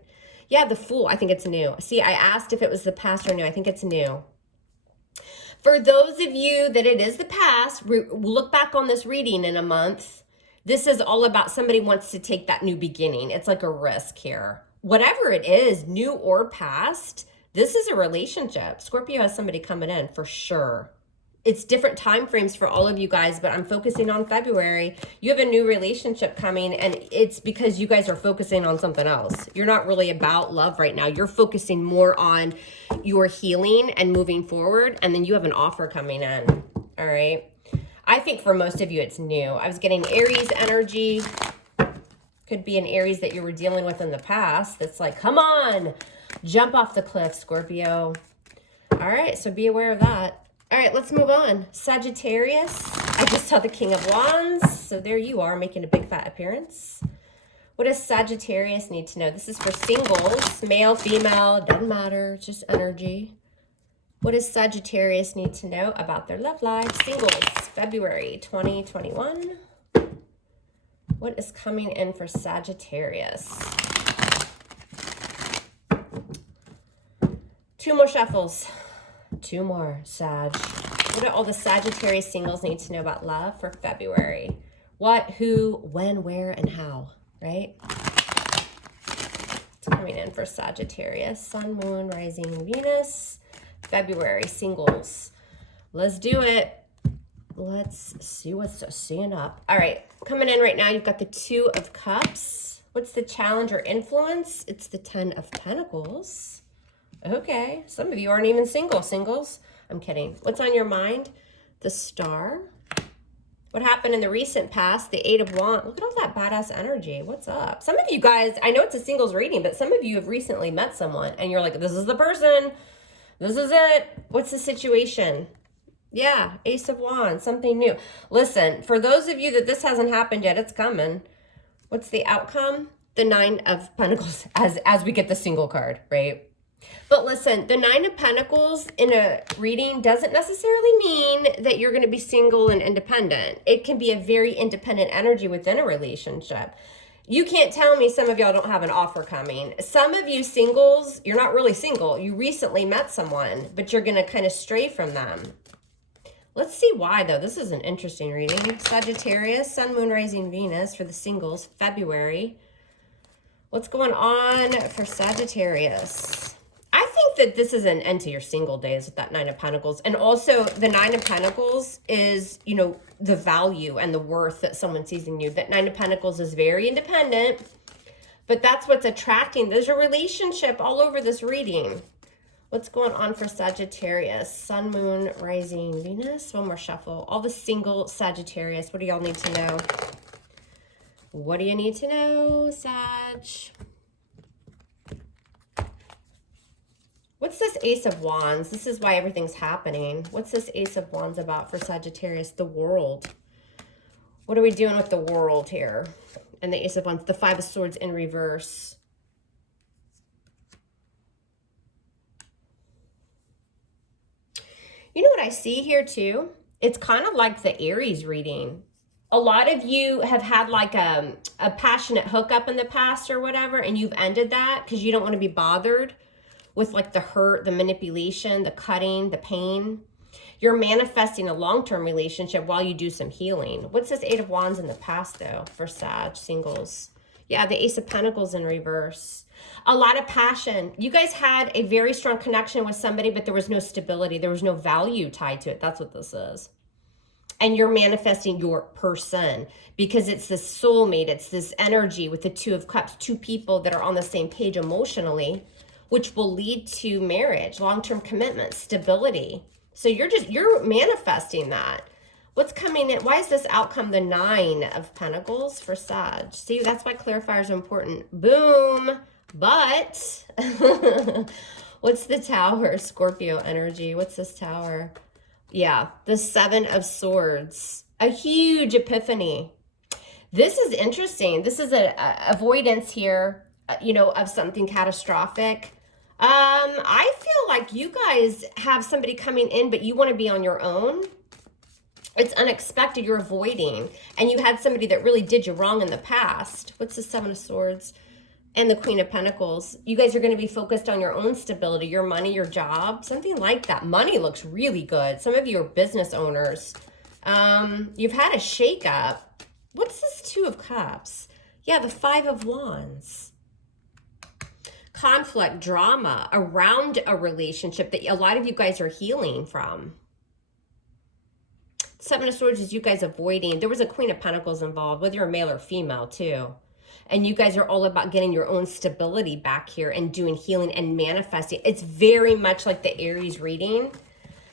yeah, the Fool. I think it's new. See, I asked if it was the past or new. I think it's new. For those of you that it is the past, look back on this reading in a month. This is all about somebody wants to take that new beginning. It's like a risk here. Whatever it is, new or past, this is a relationship. Scorpio has somebody coming in for sure. It's different time frames for all of you guys, but I'm focusing on February. You have a new relationship coming, and it's because you guys are focusing on something else. You're not really about love right now. You're focusing more on your healing and moving forward, and then you have an offer coming in, all right? I think for most of you, it's new. I was getting Aries energy. Could be an Aries that you were dealing with in the past that's like, come on, jump off the cliff, Scorpio. All right, so be aware of that. All right, let's move on. Sagittarius. I just saw the King of Wands. So there you are, making a big fat appearance. What does Sagittarius need to know? This is for singles, male, female, doesn't matter. It's just energy. What does Sagittarius need to know about their love life? Singles, February 2021. What is coming in for Sagittarius? 2 more shuffles. 2 more, Sag. What do all the Sagittarius singles need to know about love for February? What, who, when, where, and how, right? It's coming in for Sagittarius. Sun, Moon, Rising, Venus. February singles. Let's do it. Let's see what's seeing up. All right, coming in right now, you've got the 2 of Cups. What's the challenge or influence? It's the 10 of Pentacles. Okay, some of you aren't even single. Singles, I'm kidding. What's on your mind? The Star. What happened in the recent past? The 8 of Wands. Look at all that badass energy. What's up? Some of you guys, I know it's a singles reading, but some of you have recently met someone and you're like, this is the person. This is it. What's the situation? Yeah, Ace of Wands, something new. Listen, for those of you that this hasn't happened yet, it's coming. What's the outcome? The 9 of Pentacles as we get the single card, right? But listen, the 9 of Pentacles in a reading doesn't necessarily mean that you're going to be single and independent. It can be a very independent energy within a relationship. You can't tell me some of y'all don't have an offer coming. Some of you singles, you're not really single. You recently met someone, but you're going to kind of stray from them. Let's see why, though. This is an interesting reading. Sagittarius, Sun, Moon, Rising, Venus for the singles, February. What's going on for Sagittarius? I think that this is an end to your single days with that 9 of Pentacles. And also the 9 of Pentacles is, you know, the value and the worth that someone sees in you. That 9 of Pentacles is very independent, but that's what's attracting. There's a relationship all over this reading. What's going on for Sagittarius? Sun, Moon, Rising, Venus. One more shuffle. All the single Sagittarius. What do y'all need to know? What do you need to know, Sag? What's this Ace of Wands? This is why everything's happening. What's this Ace of Wands about for Sagittarius? The World. What are we doing with the World here? And the Ace of Wands, the 5 of Swords in reverse. You know what I see here too? It's kind of like the Aries reading. A lot of you have had like a passionate hookup in the past or whatever, and you've ended that because you don't want to be bothered with like the hurt, the manipulation, the cutting, the pain. You're manifesting a long-term relationship while you do some healing. What's this 8 of Wands in the past though for Sag singles? Yeah, the Ace of Pentacles in reverse. A lot of passion. You guys had a very strong connection with somebody, but there was no stability. There was no value tied to it. That's what this is. And you're manifesting your person because it's this soulmate. It's this energy with the 2 of Cups, 2 people that are on the same page emotionally, which will lead to marriage, long-term commitment, stability. So you're manifesting that. What's coming in? Why is this outcome the 9 of Pentacles for Sag? See, that's why clarifiers are important. Boom. But what's the Tower? Scorpio energy. What's this Tower? Yeah, the Seven of Swords. A huge epiphany. This is interesting. This is a avoidance here, you know, of something catastrophic. I feel like you guys have somebody coming in, but you want to be on your own. It's unexpected. You're avoiding. And you had somebody that really did you wrong in the past. What's the Seven of Swords? And the Queen of Pentacles. You guys are going to be focused on your own stability, your money, your job, something like that. Money looks really good. Some of you are business owners. You've had a shakeup. What's this Two of Cups? Yeah, the Five of Wands. Conflict, drama around a relationship that a lot of you guys are healing from. Seven of Swords is you guys avoiding. There was a Queen of Pentacles involved, whether you're male or female too. And you guys are all about getting your own stability back here and doing healing and manifesting. It's very much like the Aries reading.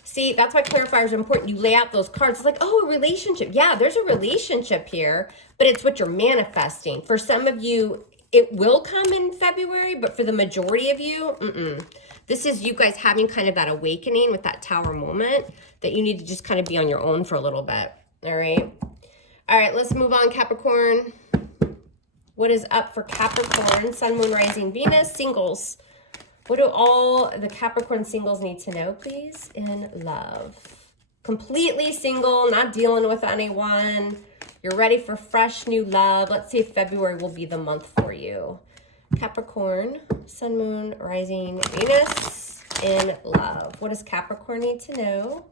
See, that's why clarifiers are important. You lay out those cards. It's like, oh, a relationship. Yeah, there's a relationship here, but it's what you're manifesting. For some of you, it will come in February, but for the majority of you, this is you guys having kind of that awakening with that Tower moment that you need to just kind of be on your own for a little bit. All right. All right, let's move on, Capricorn. What is up for Capricorn? Sun, Moon, Rising, Venus, singles. What do all the Capricorn singles need to know, please, in love? Completely single, not dealing with anyone. You're ready for fresh new love. Let's see if February will be the month for you. Capricorn, Sun, Moon, Rising, Venus, in love. What does Capricorn need to know?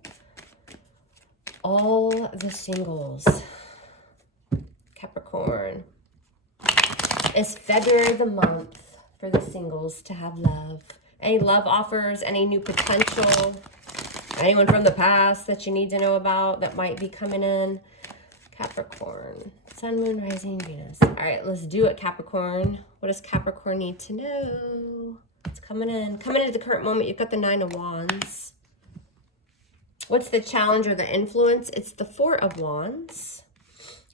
All the singles. Capricorn. Is February the month for the singles to have love? Any love offers, any new potential, anyone from the past that you need to know about that might be coming in? Capricorn, Sun, Moon, Rising, Venus. All right, let's do it, Capricorn. What does Capricorn need to know? It's coming in. Coming into the current moment, you've got the Nine of Wands. What's the challenge or the influence? It's the Four of Wands.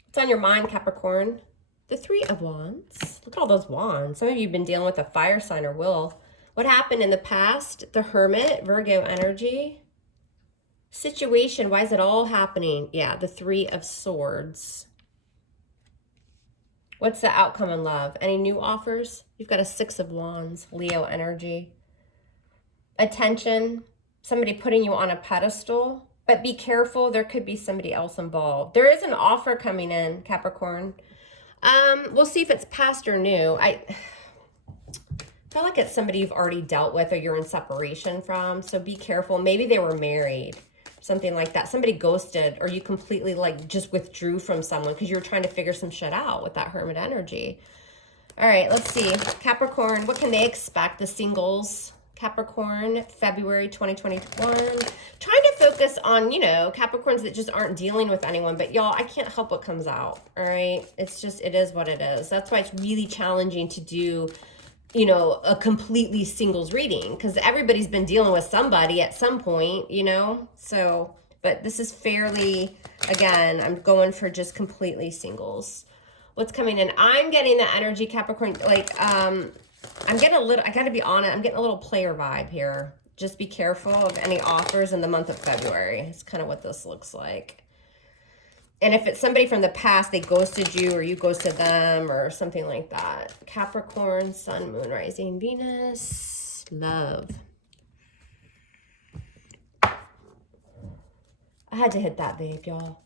What's on your mind, Capricorn? The Three of Wands. Look at all those wands. Some of you have been dealing with a fire sign or will. What happened in the past? The Hermit, Virgo energy. Situation, why is it all happening? Yeah, the Three of Swords. What's the outcome in love? Any new offers? You've got a Six of Wands, Leo energy. Attention, somebody putting you on a pedestal. But be careful, there could be somebody else involved. There is an offer coming in, Capricorn. We'll see if it's past or new. I feel like it's somebody you've already dealt with or you're in separation from. So be careful. Maybe they were married, something like that. Somebody ghosted or you completely like just withdrew from someone because you were trying to figure some shit out with that Hermit energy. All right, let's see. Capricorn, what can they expect? The singles. Capricorn, February 2021. Trying to focus on, you know, Capricorns that just aren't dealing with anyone. But y'all, I can't help what comes out, all right? It's just, it is what it is. That's why it's really challenging to do, you know, a completely singles reading. Because everybody's been dealing with somebody at some point, you know? So, but this is fairly, again, I'm going for just completely singles. What's coming in? I'm getting the energy, Capricorn, like, I'm getting a little, I got to be honest, I'm getting a little player vibe here. Just be careful of any offers in the month of February. It's kind of what this looks like. And if it's somebody from the past, they ghosted you or you ghosted them or something like that. Capricorn, Sun, Moon, Rising, Venus, love. I had to hit that, babe, y'all.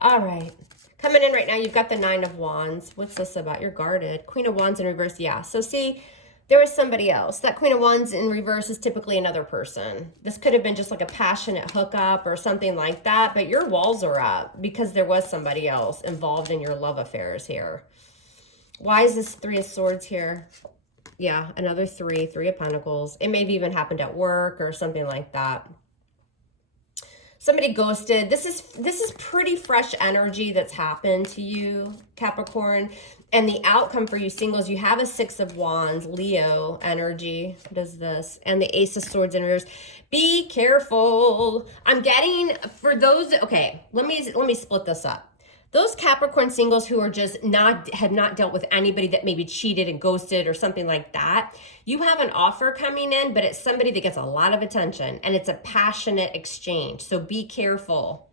All right. Coming in right now, you've got the Nine of Wands. What's this about? You're guarded. Queen of Wands in reverse. Yeah. So see, there was somebody else. That Queen of Wands in reverse is typically another person. This could have been just like a passionate hookup or something like that. But your walls are up because there was somebody else involved in your love affairs here. Why is this Three of Swords here? Yeah, another Three of Pentacles. It maybe even happened at work or something like that. Somebody ghosted. This is pretty fresh energy that's happened to you, Capricorn. And the outcome for you singles, you have a Six of Wands, Leo energy. What is this? And the Ace of Swords in reverse. Be careful. I'm getting, for those, okay, let me split this up. Those Capricorn singles who are just have not dealt with anybody that maybe cheated and ghosted or something like that, you have an offer coming in, but it's somebody that gets a lot of attention and it's a passionate exchange. So be careful.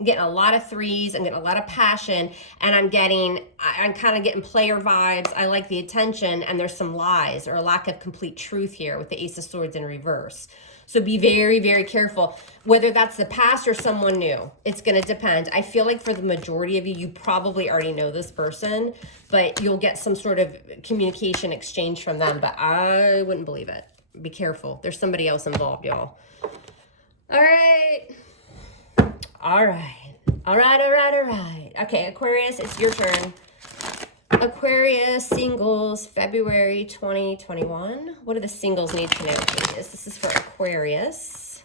I'm getting a lot of threes, I'm getting a lot of passion, and I'm kind of getting player vibes. I like the attention, and there's some lies or a lack of complete truth here with the Ace of Swords in reverse. So be very, very careful, whether that's the past or someone new. It's going to depend. I feel like for the majority of you, you probably already know this person, but you'll get some sort of communication exchange from them, but I wouldn't believe it. Be careful. There's somebody else involved, y'all. All right. All right. All right, all right, all right. Okay, Aquarius, it's your turn. Aquarius singles, February 2021. What do the singles need to know, please? This is for Aquarius.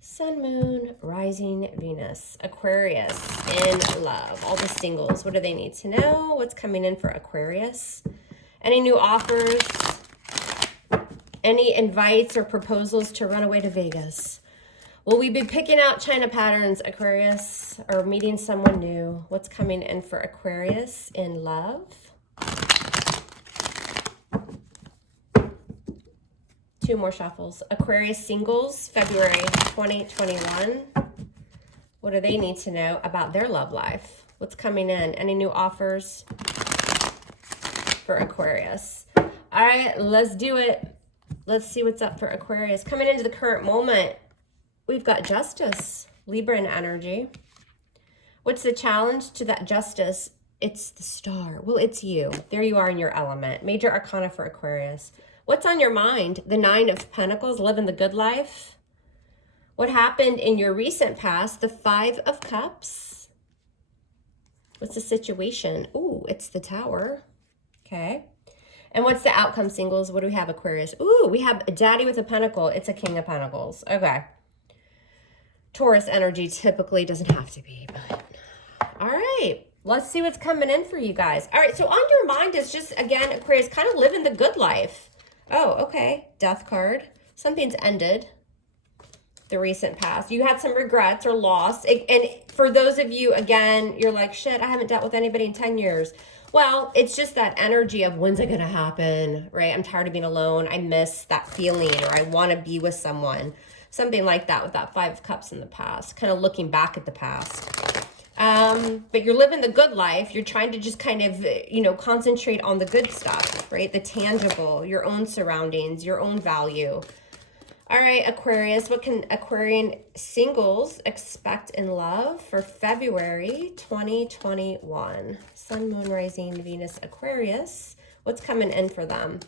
Sun, Moon, Rising, Venus. Aquarius in love. All the singles, what do they need to know? What's coming in for Aquarius? Any new offers? Any invites or proposals to run away to Vegas? Will we be picking out China patterns, Aquarius, or meeting someone new? What's coming in for Aquarius in love? Two more shuffles. Aquarius singles, February 2021. What do they need to know about their love life? What's coming in? Any new offers for Aquarius? All right, let's do it. Let's see what's up for Aquarius. Coming into the current moment, we've got Justice, Libra in energy. What's the challenge to that Justice? It's the Star. Well, it's you. There you are in your element. Major Arcana for Aquarius. What's on your mind? The Nine of Pentacles, living the good life. What happened in your recent past? The Five of Cups. What's the situation? Ooh, it's the Tower. Okay. And what's the outcome, singles? What do we have, Aquarius? Ooh, we have a Daddy with a Pentacle. It's a King of Pentacles. Okay. Taurus energy typically doesn't have to be, but all right. Let's see what's coming in for you guys. All right, so on your mind is just, again, Aquarius, kind of living the good life. Oh, okay. Death card. Something's ended. The recent past. You had some regrets or loss. And for those of you, again, you're like, shit, I haven't dealt with anybody in 10 years. Well, it's just that energy of when's it going to happen, right? I'm tired of being alone. I miss that feeling, or I want to be with someone. Something like that with that Five of Cups in the past, kind of looking back at the past. But you're living the good life. You're trying to just kind of, concentrate on the good stuff, right? The tangible, your own surroundings, your own value. All right, Aquarius, what can Aquarian singles expect in love for February 2021? Sun, Moon, Rising, Venus, Aquarius. What's coming in for them?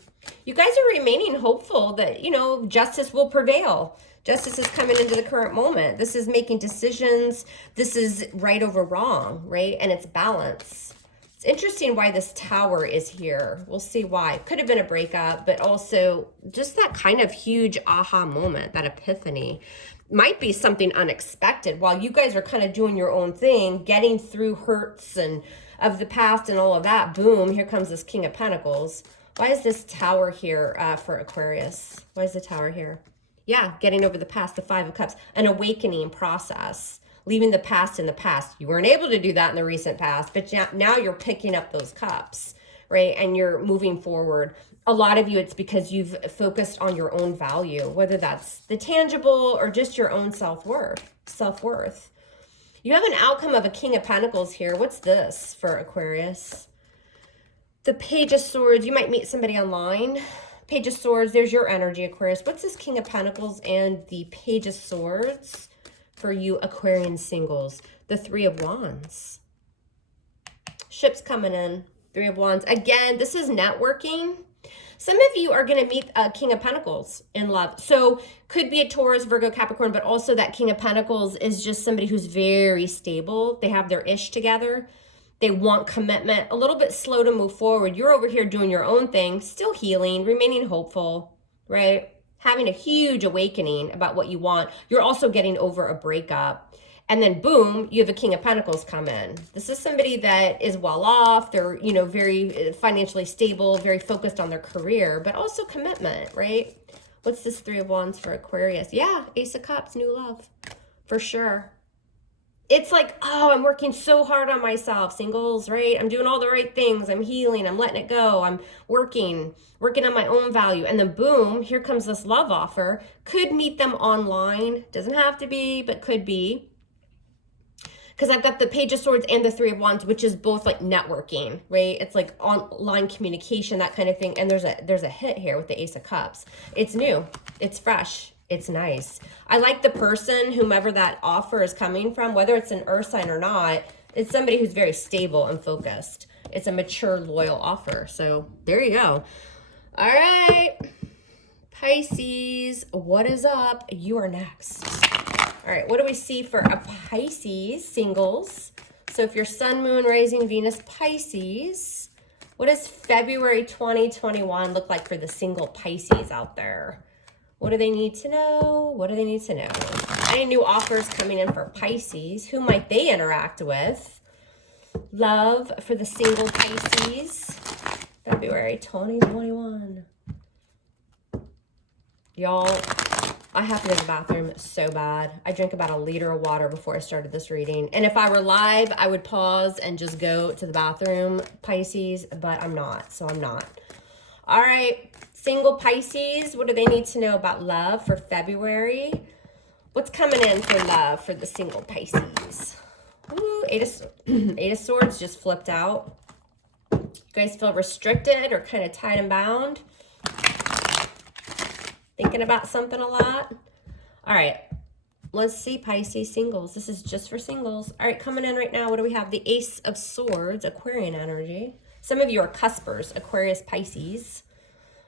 You guys are remaining hopeful that, justice will prevail. Justice is coming into the current moment. This is making decisions. This is right over wrong, right? And it's balance. It's interesting why this Tower is here. We'll see why. Could have been a breakup, but also just that kind of huge aha moment, that epiphany. Might be something unexpected. While you guys are kind of doing your own thing, getting through hurts and of the past and all of that, boom, here comes this King of Pentacles. Why is this Tower here for Aquarius? Why is the Tower here? Yeah, getting over the past, the Five of Cups, an awakening process, leaving the past in the past. You weren't able to do that in the recent past, but now you're picking up those cups, right? And you're moving forward. A lot of you, it's because you've focused on your own value, whether that's the tangible or just your own self-worth. You have an outcome of a King of Pentacles here. What's this for Aquarius? The Page of Swords. You might meet somebody online. Page of Swords, there's your energy, Aquarius. What's this King of Pentacles and the Page of Swords for you Aquarian singles? The Three of Wands. Ships coming in. Three of Wands. Again, this is networking. Some of you are going to meet a King of Pentacles in love. So could be a Taurus, Virgo, Capricorn, but also that King of Pentacles is just somebody who's very stable. They have their ish together. They want commitment, a little bit slow to move forward. You're over here doing your own thing, still healing, remaining hopeful, right? Having a huge awakening about what you want. You're also getting over a breakup. And then boom, you have a King of Pentacles come in. This is somebody that is well off. They're, very financially stable, very focused on their career, but also commitment, right? What's this Three of Wands for Aquarius? Yeah, Ace of Cups, new love, for sure. it's like, oh, I'm working so hard on myself, singles, right? I'm doing all the right things. I'm healing. I'm letting it go. I'm working on my own value. And then boom, here comes this love offer. Could meet them online. Doesn't have to be, but could be. Because I've got the Page of Swords and the Three of Wands, which is both like networking, right? It's like online communication, that kind of thing. And there's a hit here with the Ace of Cups. It's new. It's fresh. It's nice. I like the person, whomever that offer is coming from, whether it's an earth sign or not, it's somebody who's very stable and focused. It's a mature, loyal offer. So there you go. All right, Pisces, what is up? You are next. All right, what do we see for a Pisces singles? So if you're Sun, Moon, Rising, Venus, Pisces, what does February 2021 look like for the single Pisces out there? What do they need to know? What do they need to know? Any new offers coming in for Pisces? Who might they interact with? Love for the single Pisces. February 2021. Y'all, I have to go to the bathroom so bad. I drank about 1 liter of water before I started this reading. And if I were live, I would pause and just go to the bathroom, Pisces, but I'm not, so I'm not. All right, single Pisces, what do they need to know about love for February? What's coming in for love for the single Pisces? Ooh, Eight of Swords just flipped out. You guys feel restricted or kind of tied and bound? Thinking about something a lot? All right, let's see Pisces singles. This is just for singles. All right, coming in right now, what do we have? The Ace of Swords, Aquarian energy. Some of you are cuspers, Aquarius, Pisces.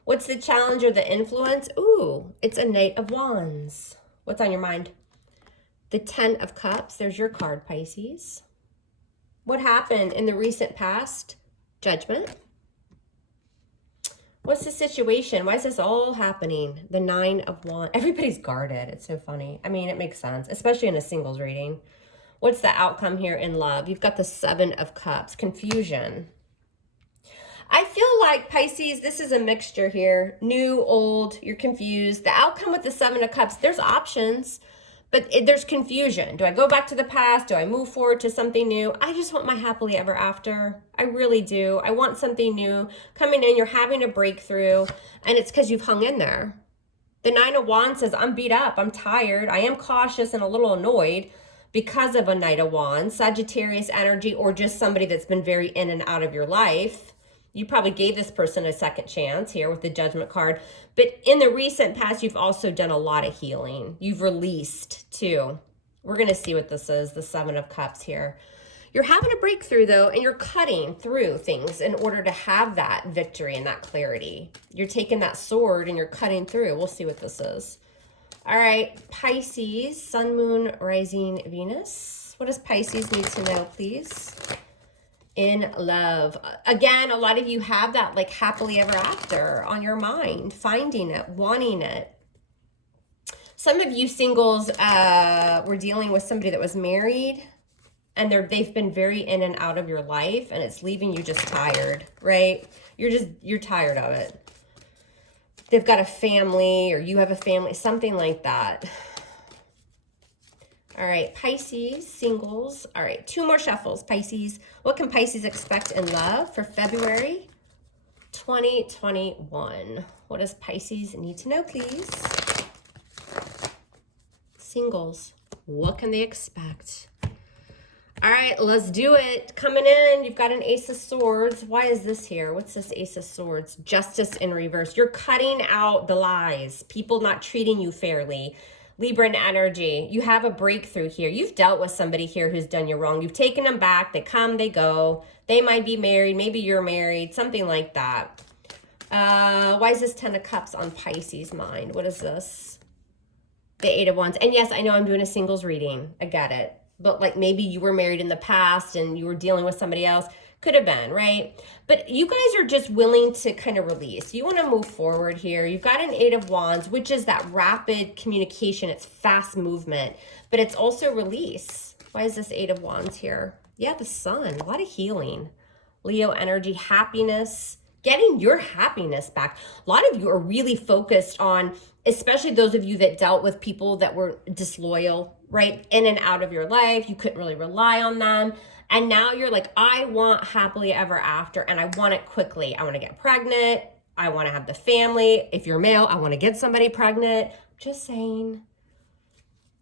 What's the challenge or the influence? Ooh, it's a Knight of Wands. What's on your mind? The Ten of Cups. There's your card, Pisces. What happened in the recent past? Judgment. What's the situation? Why is this all happening? The Nine of Wands. Everybody's guarded. It's so funny. I mean, it makes sense, especially in a singles reading. What's the outcome here in love? You've got the Seven of Cups. Confusion. I feel like, Pisces, this is a mixture here. New, old, you're confused. The outcome with the Seven of Cups, there's options, but there's confusion. Do I go back to the past? Do I move forward to something new? I just want my happily ever after. I really do. I want something new. Coming in, you're having a breakthrough, and it's because you've hung in there. The Nine of Wands says, I'm beat up. I'm tired. I am cautious and a little annoyed because of a Knight of Wands, Sagittarius energy, or just somebody that's been very in and out of your life. You probably gave this person a second chance here with the Judgment card. But in the recent past, you've also done a lot of healing. You've released too. We're going to see what this is, the Seven of Cups here. You're having a breakthrough though, and you're cutting through things in order to have that victory and that clarity. You're taking that sword and you're cutting through. We'll see what this is. All right, Pisces, Sun, Moon, Rising, Venus. What does Pisces need to know, please? In love. Again, a lot of you have that like happily ever after on your mind, finding it, wanting it. Some of you singles were dealing with somebody that was married, and they've been very in and out of your life, and it's leaving you just tired, right? You're tired of it. They've got a family, or you have a family, something like that. All right, Pisces, singles. All right, 2 more shuffles, Pisces. What can Pisces expect in love for February 2021? What does Pisces need to know, please? Singles, what can they expect? All right, let's do it. Coming in, you've got an Ace of Swords. Why is this here? What's this Ace of Swords? Justice in reverse. You're cutting out the lies, people not treating you fairly. Libra energy, you have a breakthrough here. You've dealt with somebody here who's done you wrong. You've taken them back. They come, they go. They might be married. Maybe you're married. Something like that. Why is this 10 of Cups on Pisces' mind? What is this? The 8 of Wands. And yes, I know I'm doing a singles reading. I get it. But like maybe you were married in the past and you were dealing with somebody else. Could have been, right? But you guys are just willing to kind of release. You want to move forward here. You've got an 8 of Wands, which is that rapid communication. It's fast movement, but it's also release. Why is this 8 of Wands here? Yeah, the Sun, a lot of healing. Leo energy, happiness, getting your happiness back. A lot of you are really focused on, especially those of you that dealt with people that were disloyal, right? In and out of your life. You couldn't really rely on them. And now you're like, I want happily ever after, and I want it quickly. I want to get pregnant. I want to have the family. If you're male, I want to get somebody pregnant. Just saying.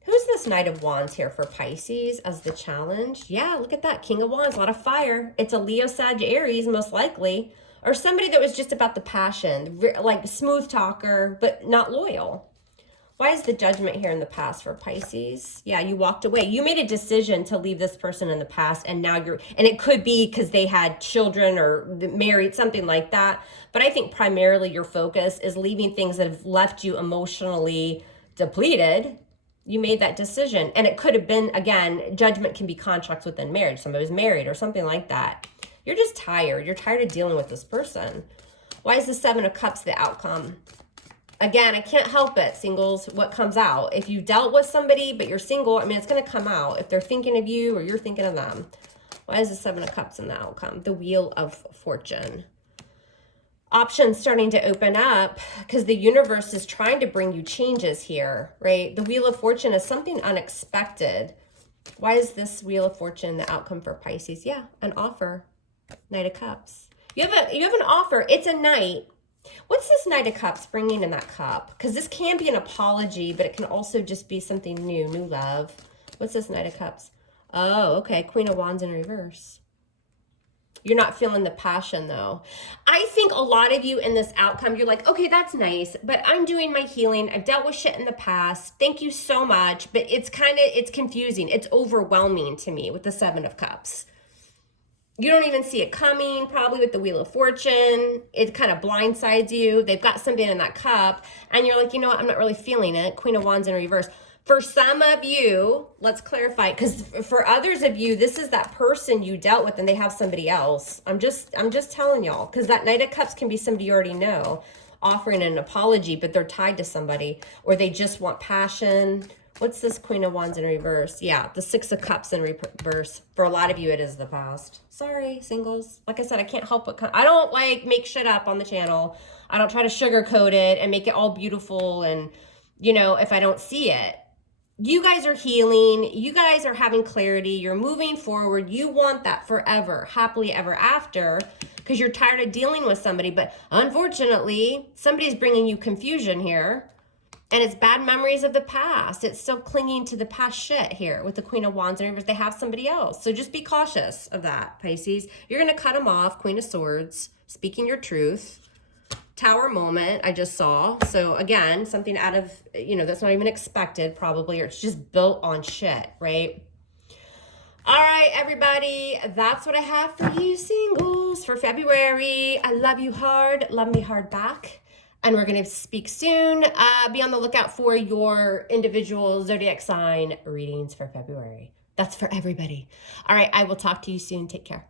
Who's this Knight of Wands here for Pisces as the challenge? Yeah, look at that. King of Wands, a lot of fire. It's a Leo, Sag, Aries, most likely. Or somebody that was just about the passion, like smooth talker, but not loyal. Why is the Judgment here in the past for Pisces? Yeah, you walked away. You made a decision to leave this person in the past, and now you're, and it could be because they had children or married, something like that. But I think primarily your focus is leaving things that have left you emotionally depleted. You made that decision. And it could have been, again, Judgment can be contracts within marriage. Somebody was married or something like that. You're just tired. You're tired of dealing with this person. Why is the Seven of Cups the outcome? Again, I can't help it, singles, what comes out. If you dealt with somebody, but you're single, I mean, it's going to come out. If they're thinking of you or you're thinking of them. Why is the Seven of Cups in the outcome? The Wheel of Fortune. Options starting to open up because the universe is trying to bring you changes here, right? The Wheel of Fortune is something unexpected. Why is this Wheel of Fortune the outcome for Pisces? Yeah, an offer. Knight of Cups. You have an offer. It's a knight. What's this Knight of Cups bringing in that cup? Because this can be an apology, but it can also just be something new love. What's this Knight of Cups? Oh, okay. Queen of Wands in reverse. You're not feeling the passion, though. I think a lot of you in this outcome, you're like, okay, that's nice, but I'm doing my healing. I've dealt with shit in the past. Thank you so much. But it's confusing. It's overwhelming to me with the Seven of Cups. You don't even see it coming, probably with the Wheel of Fortune. It kind of blindsides you. They've got something in that cup, and you're like, you know what? I'm not really feeling it. Queen of Wands in reverse. For some of you, let's clarify, because for others of you, this is that person you dealt with, and they have somebody else. I'm just telling y'all, because that Knight of Cups can be somebody you already know, offering an apology, but they're tied to somebody, or they just want passion. What's this Queen of Wands in reverse? Yeah, the Six of Cups in reverse. For a lot of you, it is the past. Sorry, singles. Like I said, I can't help but I don't like make shit up on the channel. I don't try to sugarcoat it and make it all beautiful. And, you know, if I don't see it, you guys are healing. You guys are having clarity. You're moving forward. You want that forever, happily ever after, because you're tired of dealing with somebody. But unfortunately, somebody's bringing you confusion here. And it's bad memories of the past. It's still clinging to the past shit here with the Queen of Wands and reverse. They have somebody else. So just be cautious of that, Pisces. You're going to cut them off. Queen of Swords, speaking your truth. Tower moment, I just saw. So again, something out of, you know, that's not even expected probably, or it's just built on shit, right? All right, everybody, that's what I have for you singles for February. I love you hard. Love me hard back. And we're going to speak soon. Be on the lookout for your individual zodiac sign readings for February. That's for everybody. All right, I will talk to you soon. Take care.